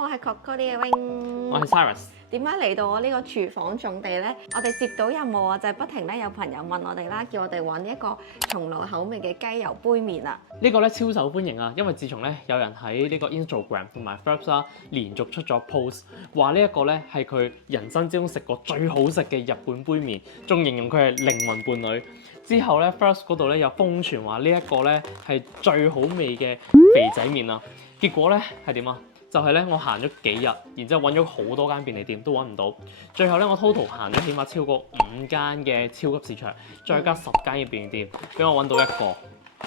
我係 Coco 嘅 Wing，我係 Cyrus。點解嚟到我呢個廚房種地呢？我哋接到任務啊，就係不停咧有朋友問我哋啦，叫我哋揾一個松露口味嘅雞油杯麵啊。呢個咧超受歡迎啊，因為自從咧有人喺呢個 Instagram 同埋 Threads 啦，連續出咗 post，話呢一個咧係佢人生之中食過最好食嘅日本杯麵，仲形容佢係靈魂伴侶。之後咧 Threads 嗰度咧又瘋傳話呢一個咧係最好味嘅肥仔麵啊。結果咧係點啊？就係咧，我行咗幾日，然之後揾咗好多間便利店都揾唔到，最後咧我 total 行咗起碼超過5間嘅超級市場，再加10間嘅便利店，俾我揾到一個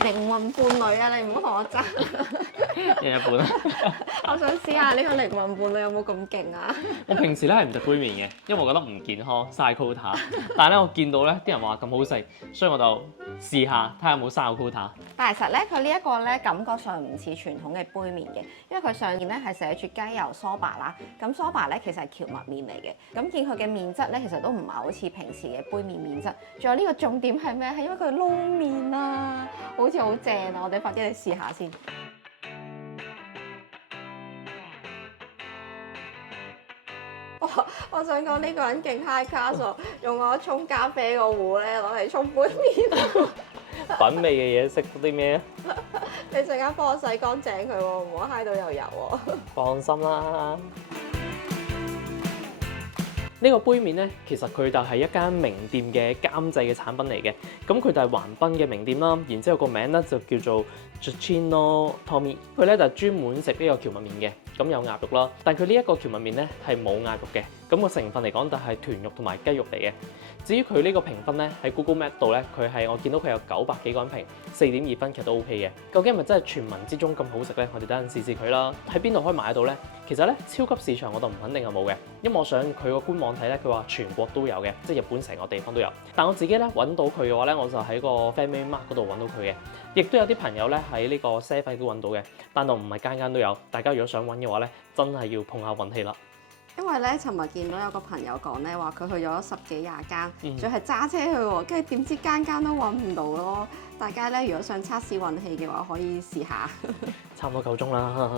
靈魂伴侶啊！你唔好同我爭，一人一半啊！我想試下呢個靈魂伴侶有冇咁勁啊！我平時咧係唔食杯麵嘅，因為我覺得唔健康，嘥 quota。但係咧我見到咧啲人話咁好食，所以我就試下睇下有冇嘥 quota。但係其實咧，佢呢一個咧感覺上唔似傳統嘅杯麵嘅，因為佢上面咧係寫住雞油梳打啦。咁梳打咧其實係蕎麥麵嚟嘅，咁見佢嘅麵質咧其實都唔係好似平時嘅杯麵麵質。仲有呢個重點係咩？係因為佢撈麵啊，好似好正啊！我哋快啲嚟試下先。我想講呢個人勁 high class 喎，用我沖咖啡個壺咧攞嚟沖杯麵。品味嘅嘢識啲咩？你陣間幫我洗乾淨佢喎，唔好揩到又油喎。放心啦。呢個杯麵咧，其實佢就係一間名店嘅監製嘅產品嚟嘅。咁佢就係橫濱嘅名店啦，然之後個名咧就叫做 Juccino Tommy。佢咧就專門食呢個蕎麥麵嘅，咁有鴨肉啦。但佢呢一個蕎麥麵咧係冇鴨肉嘅，咁個成分嚟講就係豚肉同埋雞肉嚟嘅。至於佢呢個評分咧喺 Google Map 度咧，佢係我見到佢有900幾個人評，4.2分，其實都 OK 嘅。究竟係咪真係傳聞之中咁好食咧？我哋等陣試試佢啦。喺邊度可以買到咧？其實咧超級市場我就唔肯定係冇嘅，因為我上佢個官網睇咧，佢話全國都有嘅，即係日本成個地方都有。但我自己咧揾到佢嘅話咧，我就喺個 Family Mart 嗰度揾到佢嘅，亦都有啲朋友咧喺呢個 Seven 都揾到嘅，但就唔係間間都有。大家如果想揾嘅話咧，真係要碰下運氣啦。因為咧，尋日見到有個朋友講咧，話佢去咗10幾20間，仲係揸車去喎，跟住點知間間都揾唔到咯。大家咧，如果想測試運氣嘅話，可以試下。差唔多夠鐘啦。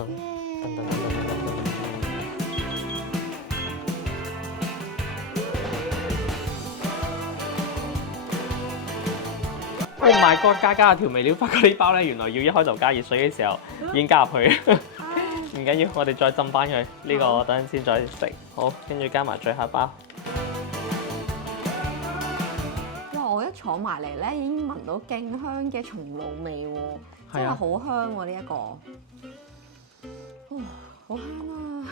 Oh my god！加下調味料，發覺呢包咧原來要一開頭加熱水嘅時候已經加入去。唔緊要，我哋再浸翻佢。呢個等陣先再食。好，跟住加埋最後一包。哇！我一坐埋嚟咧，已經聞到勁香嘅松露味喎，真係好香喎呢一個。哇！好香啊！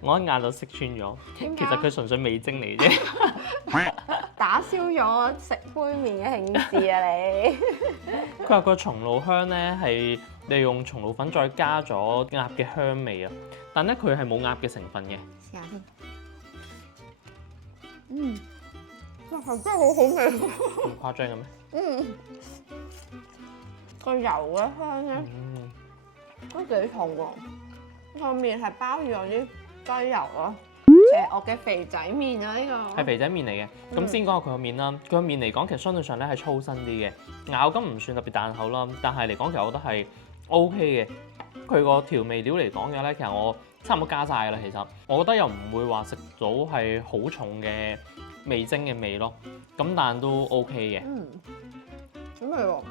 我一眼就識穿咗，其實佢純粹味精嚟啫。打消咗食杯麵嘅興致啊你！佢話個松露香咧係利用松露粉再加咗鴨嘅香味啊，但咧佢係冇鴨嘅成分嘅。試下先。哇！係真係好好味。咁誇張嘅咩？個油嘅香咧都幾重喎，上面係包住咗啲雞油咯。邪惡嘅肥仔麵啊！呢個係肥仔麵嚟嘅。咁先講下佢個麵啦。佢個麵嚟講，其實相對上咧係粗身啲嘅，咬感唔算特別彈口啦。但係嚟講，其實我覺得係 OK 嘅。佢個調味料嚟講嘅咧，其實我差唔多加晒㗎啦。其實我覺得又唔會話食到係好重嘅味精嘅味咯。咁但都 OK 嘅。好味喎！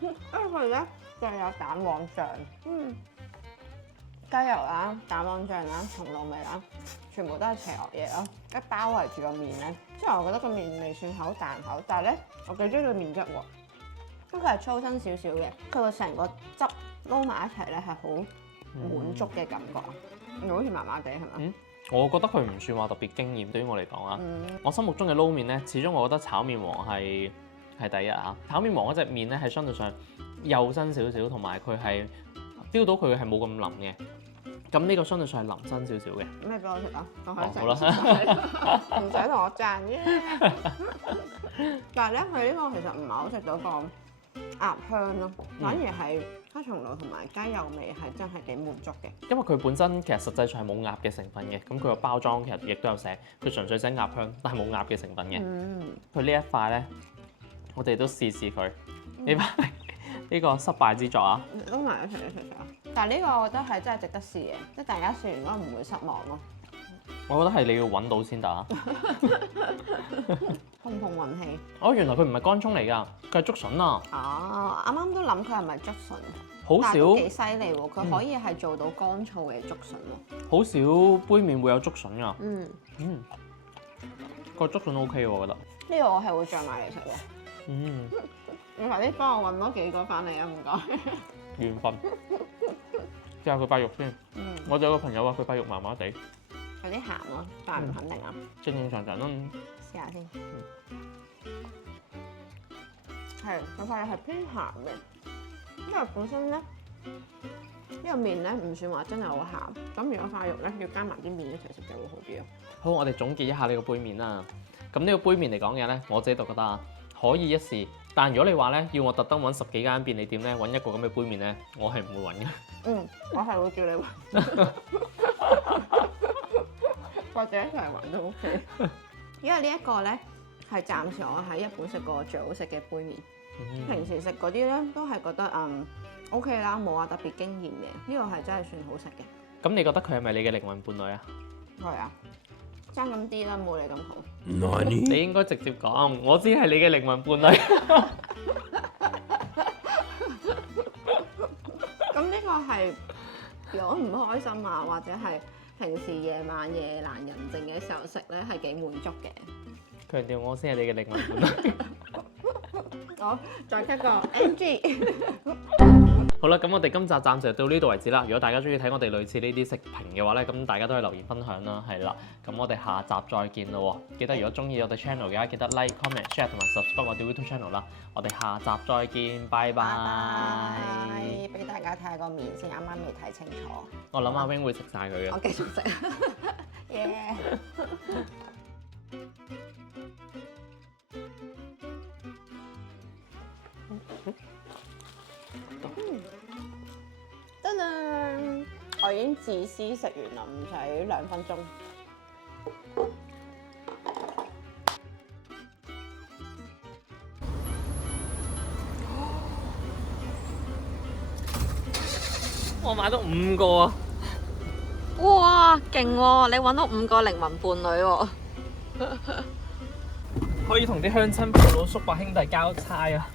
因為佢咧就有蛋黃醬，雞油啦、蛋黃醬啦、松露味啦，全部都係邪惡嘢咯，一包圍住個麵咧。雖然我覺得個麵未算好彈口，但係咧我幾中意個麵質喎，因為佢係粗身少少嘅，佢個成個汁撈埋一齊咧係好滿足嘅感覺啊！好似麻麻地係咪？我覺得佢唔算話特別驚豔，對於我嚟講啊。我心目中嘅撈麵咧，始終我覺得炒麵王係第一啊。炒麵王嗰隻麵咧係相對上幼身少少，同埋佢係 feel 到佢係冇咁腍嘅。咁呢個相對上係腍身少少嘅。咩俾我食啊？我可以食。好啦，唔使同我讚啫。但係咧，佢呢個其實唔係好食到個鴨香咯，反而係黑松露同埋雞油味係真係幾滿足嘅。因為佢本身其實實際上係冇鴨嘅成分嘅，咁佢個包裝其實亦都有寫，佢純粹寫鴨香，但係冇鴨嘅成分嘅。佢呢一塊咧，我哋都試試佢。呢塊呢個失敗之作啊！撈埋一齊食啊！但係呢個我覺得係真係值得試嘅，即係大家試完應該唔會失望咯。我覺得係你要揾到先得啊！碰碰運氣。哦，原來佢唔係乾葱嚟㗎，佢係竹筍啊！哦，啱啱都諗佢係咪竹筍？好但係都少幾犀利喎！佢可以係做到乾燥嘅竹筍喎。好少杯麵會有竹筍㗎。個竹筍 OK 喎，我覺得。呢個我係會醬埋嚟食喎。你快啲幫我揾多幾個翻嚟啊！唔該。緣分。試下佢塊肉先。我有個朋友話佢塊肉麻麻地。有啲鹹咯，但係唔肯定啊。正正常常啦。試下先。係，佢塊肉係偏鹹嘅，因為本身咧呢個麵咧唔算話真係好鹹，咁如果塊肉咧要加埋啲麵一齊食就會好啲咯。好，我哋總結一下呢個杯麵啦。咁呢個杯麵嚟講嘅咧，我自己就覺得啊，可以一試。但如果你話咧要我特登揾10幾間便利店咧揾一個咁嘅杯麵咧，我係唔會揾嘅。我係會叫你揾，或者一齊揾都 OK。因為呢一個咧係暫時我喺日本食過最好食嘅杯麵。平時食嗰啲咧都係覺得OK 啦，冇話特別驚豔嘅。呢個係真係算好食嘅。咁你覺得佢係咪你嘅靈魂伴侶啊？係啊，爭咁啲啦，冇你咁好。你應該直接講，我知係你嘅靈魂伴侶。咁呢個係如果唔開心啊，或者係平時夜晚夜闌人靜嘅時候食咧，係幾滿足嘅。強調我先係你嘅靈魂伴侶。好，再一個 NG。好啦，咁我哋今集暫時到呢度為止啦。如果大家中意睇我哋類似呢啲食評嘅話咧，咁大家都可以留言分享啦，係啦。咁我哋下集再見咯喎！記得如果中意我哋 channel 嘅話，記得 like、comment、share 同埋 subscribe 我哋 YouTube channel 啦。我哋下集再見，拜拜。俾大家睇下個面先，啱啱未睇清楚。我諗阿 Wing 會食晒佢嘅。我繼續食。耶！真啊！我已經自私食完啦，唔使2分鐘。我買到5個啊！哇，勁喎！你揾到5個靈魂伴侶喎！可以同啲鄉親父老叔伯兄弟交差啊！